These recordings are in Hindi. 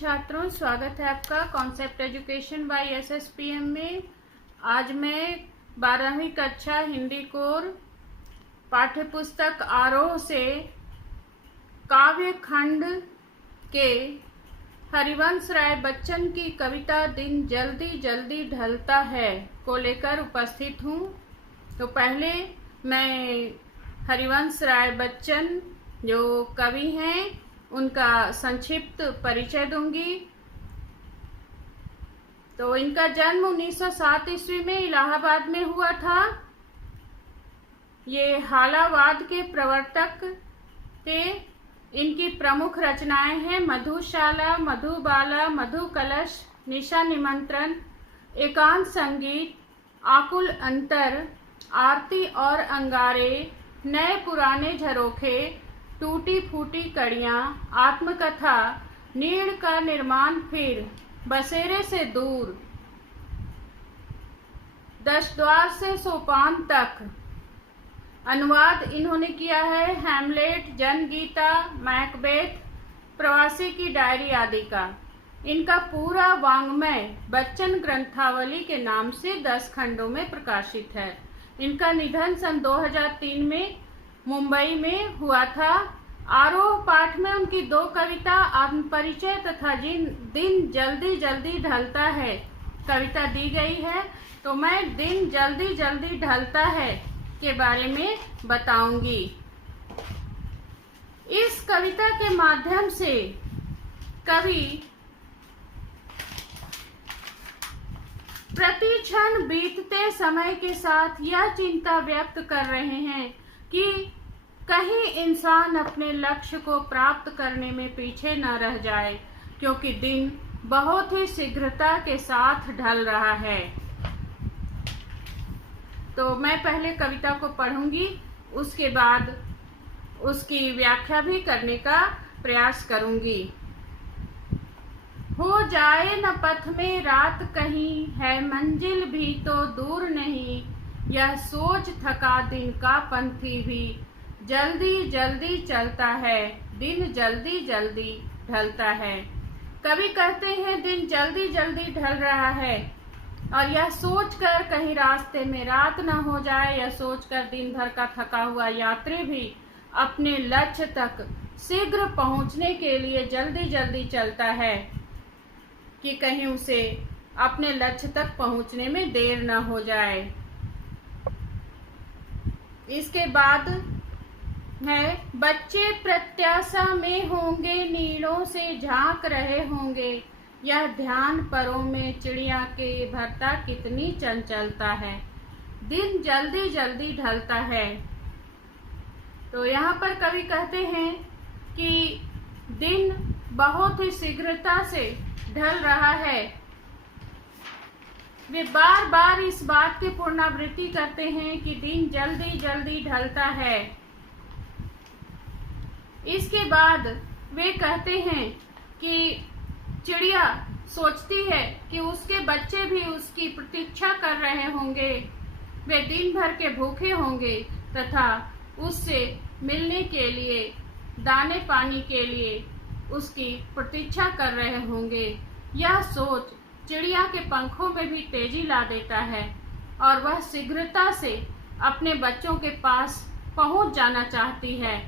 छात्रों, स्वागत है आपका कॉन्सेप्ट एजुकेशन बाय एसएसपीएम में। आज मैं 12वीं कक्षा हिंदी कोर पाठ्य पुस्तक आरोह से काव्य खंड के हरिवंश राय बच्चन की कविता दिन जल्दी जल्दी ढलता है को लेकर उपस्थित हूँ। तो पहले मैं हरिवंश राय बच्चन जो कवि हैं उनका संक्षिप्त परिचय दूंगी। तो इनका जन्म 1907 ईस्वी में इलाहाबाद में हुआ था। ये हालावाद के प्रवर्तक थे। इनकी प्रमुख रचनाएं हैं मधुशाला, मधुबाला, मधु कलश, निशा निमंत्रण, एकांत संगीत, आकुल अंतर, आरती और अंगारे, नए पुराने झरोखे, टूटी फूटी कड़ियाँ, आत्मकथा, नीड़ का निर्माण, फिर बसेरे से दूर, दश द्वार से सोपान तक। अनुवाद इन्होंने किया है हैमलेट, जनगीता, मैकबेथ, प्रवासी की डायरी आदि का। इनका पूरा वाङ्मय बच्चन ग्रंथावली के नाम से 10 खंडों में प्रकाशित है। इनका निधन सन 2003 में मुंबई में हुआ था। आरोह पाठ में उनकी 2 कविता आत्मपरिचय तथा दिन जल्दी जल्दी ढलता है कविता दी गई है। तो मैं दिन जल्दी जल्दी ढलता है के बारे में बताऊंगी। इस कविता के माध्यम से कवि प्रति क्षण बीतते समय के साथ यह चिंता व्यक्त कर रहे हैं कि कहीं इंसान अपने लक्ष्य को प्राप्त करने में पीछे न रह जाए, क्योंकि दिन बहुत ही शीघ्रता के साथ ढल रहा है। तो मैं पहले कविता को पढ़ूंगी, उसके बाद उसकी व्याख्या भी करने का प्रयास करूंगी। हो जाए न पथ में रात कहीं, है मंजिल भी तो दूर नहीं, यह सोच थका दिन का पंथी भी, जल्दी जल्दी चलता है, दिन जल्दी जल्दी ढलता है। कवि कहते हैं दिन जल्दी जल्दी ढल रहा है, और यह सोचकर कहीं रास्ते में रात न हो जाए, यह सोचकर दिन भर का थका हुआ यात्री भी अपने लक्ष्य तक शीघ्र पहुंचने के लिए जल्दी जल्दी चलता है कि कहीं उसे अपने लक्ष्य तक पहुंचने में देर न हो जाए। इसके बाद है बच्चे प्रत्याशा में होंगे, नीड़ों से झांक रहे होंगे, यह ध्यान परों में चिड़िया के भरता कितनी चंचलता है, दिन जल्दी जल्दी ढलता है। तो यहाँ पर कवि कहते हैं कि दिन बहुत ही शीघ्रता से ढल रहा है। वे बार बार इस बात की पुनरावृत्ति करते हैं कि दिन जल्दी जल्दी ढलता है। इसके बाद वे कहते हैं कि चिड़िया सोचती है कि उसके बच्चे भी उसकी प्रतीक्षा कर रहे होंगे, वे दिन भर के भूखे होंगे तथा उससे मिलने के लिए, दाने पानी के लिए उसकी प्रतीक्षा कर रहे होंगे। यह सोच चिड़िया के पंखों में भी तेजी ला देता है और वह शीघ्रता से अपने बच्चों के पास पहुंच जाना चाहती है।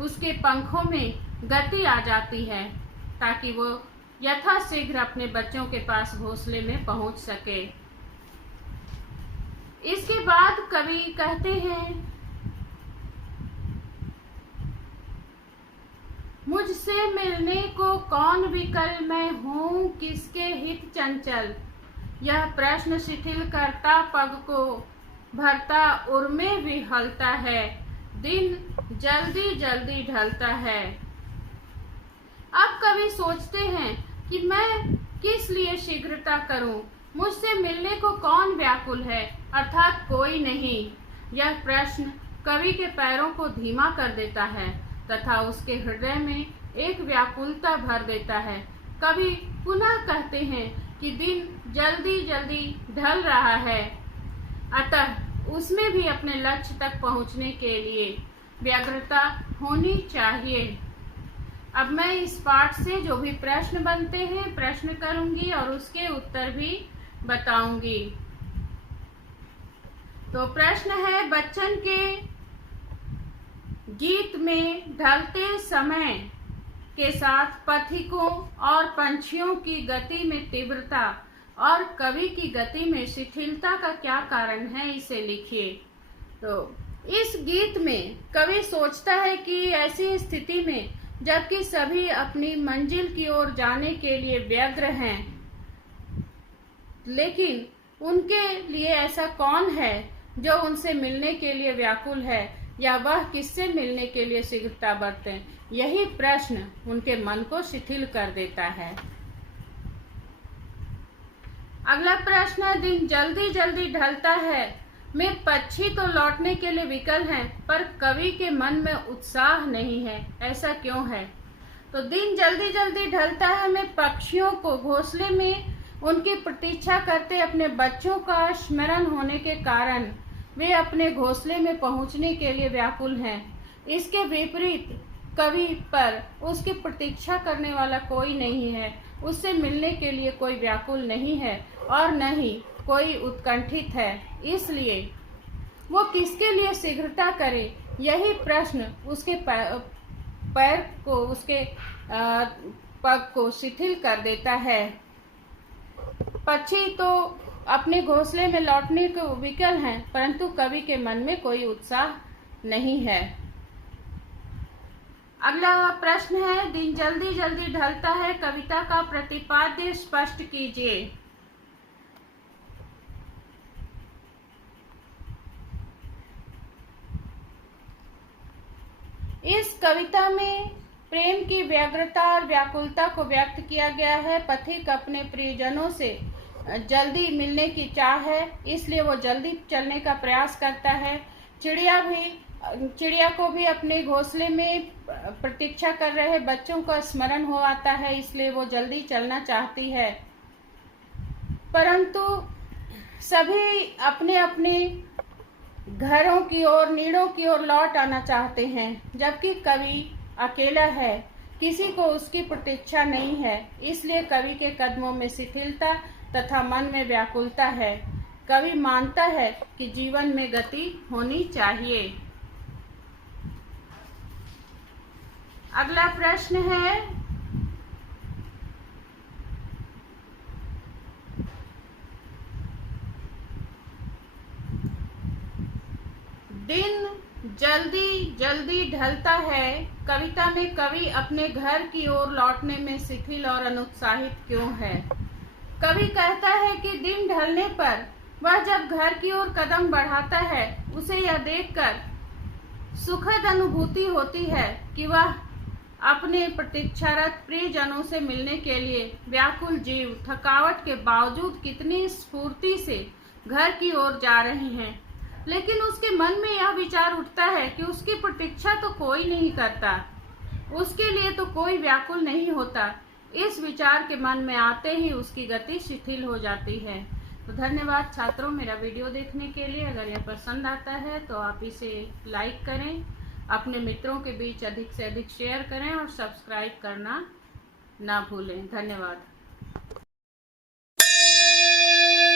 उसके पंखों में गति आ जाती है ताकि वो यथाशीघ्र अपने बच्चों के पास घोंसले में पहुंच सके। इसके बाद कवि कहते हैं मुझसे मिलने को कौन विकल, मैं हूँ किसके हित चंचल, यह प्रश्न शिथिल करता पग को, भरता उर्मे विहलता है, दिन जल्दी जल्दी ढलता है। अब कवि सोचते हैं कि मैं किस लिए शीघ्रता करूं, मुझसे मिलने को कौन व्याकुल है, अर्थात कोई नहीं। यह प्रश्न कवि के पैरों को धीमा कर देता है तथा उसके हृदय में एक व्याकुलता भर देता है। कवि पुनः कहते हैं कि दिन जल्दी जल्दी ढल रहा है, अतः उसमें भी अपने लक्ष्य तक पहुंचने के लिए व्यग्रता होनी चाहिए। अब मैं इस पाठ से जो भी प्रश्न बनते हैं प्रश्न करूंगी और उसके उत्तर भी बताऊंगी। तो प्रश्न है, बच्चन के गीत में ढलते समय के साथ पथिकों और पंछियों की गति में तीव्रता और कवि की गति में शिथिलता का क्या कारण है, इसे लिखिए। तो इस गीत में कवि सोचता है कि ऐसी स्थिति में जबकि सभी अपनी मंजिल की ओर जाने के लिए व्यग्र हैं, लेकिन उनके लिए ऐसा कौन है जो उनसे मिलने के लिए व्याकुल है, या वह किससे मिलने के लिए शीघ्रता बरतें। यही प्रश्न उनके मन को शिथिल कर देता है। अगला प्रश्न, दिन जल्दी जल्दी ढलता है में पक्षी तो लौटने के लिए विकल हैं, पर कवि के मन में उत्साह नहीं है, ऐसा क्यों है। तो दिन जल्दी जल्दी ढलता है में पक्षियों को घोंसले में उनकी प्रतीक्षा करते अपने बच्चों का स्मरण होने के कारण वे अपने घोंसले में पहुंचने के लिए व्याकुल हैं। इसके विपरीत कवि पर उसकी प्रतीक्षा करने वाला कोई नहीं है, उससे मिलने के लिए कोई व्याकुल नहीं है और न ही कोई उत्कंठित है, इसलिए वो किसके लिए शीघ्रता करे, यही प्रश्न उसके पैर को, उसके पग को शिथिल कर देता है। पक्षी तो अपने घोंसले में लौटने को विकल हैं, परंतु कवि के मन में कोई उत्साह नहीं है। अगला प्रश्न है, दिन जल्दी जल्दी ढलता है कविता का प्रतिपाद्य स्पष्ट कीजिए। इस कविता में प्रेम की व्यग्रता और व्याकुलता को व्यक्त किया गया है। पथिक अपने प्रियजनों से जल्दी मिलने की चाह है, इसलिए वो जल्दी चलने का प्रयास करता है। चिड़िया को भी अपने घोंसले में प्रतीक्षा कर रहे बच्चों का स्मरण हो आता है, इसलिए वो जल्दी चलना चाहती है। परंतु सभी अपने अपने घरों की ओर, नीड़ों की ओर लौट आना चाहते हैं, जबकि कवि अकेला है, किसी को उसकी प्रतीक्षा नहीं है, इसलिए कवि के कदमों में शिथिलता तथा मन में व्याकुलता है। कवि मानता है कि जीवन में गति होनी चाहिए। अगला प्रश्न है, दिन जल्दी जल्दी ढलता है कविता में कवि अपने घर की ओर लौटने में शिथिल और अनुत्साहित क्यों है। कवि कहता है कि दिन ढलने पर वह जब घर की ओर कदम बढ़ाता है, उसे यह देखकर सुखद अनुभूति होती है कि वह अपने प्रतीक्षारत प्रियजनों से मिलने के लिए व्याकुल जीव थकावट के बावजूद कितनी स्फूर्ति से घर की ओर जा रहे हैं। लेकिन उसके मन में यह विचार उठता है कि उसकी प्रतीक्षा तो कोई नहीं करता, उसके लिए तो कोई व्याकुल नहीं होता। इस विचार के मन में आते ही उसकी गति शिथिल हो जाती है। तो धन्यवाद छात्रों मेरा वीडियो देखने के लिए। अगर यह पसंद आता है तो आप इसे लाइक करें, अपने मित्रों के बीच अधिक से अधिक शेयर करें और सब्सक्राइब करना ना भूलें। धन्यवाद।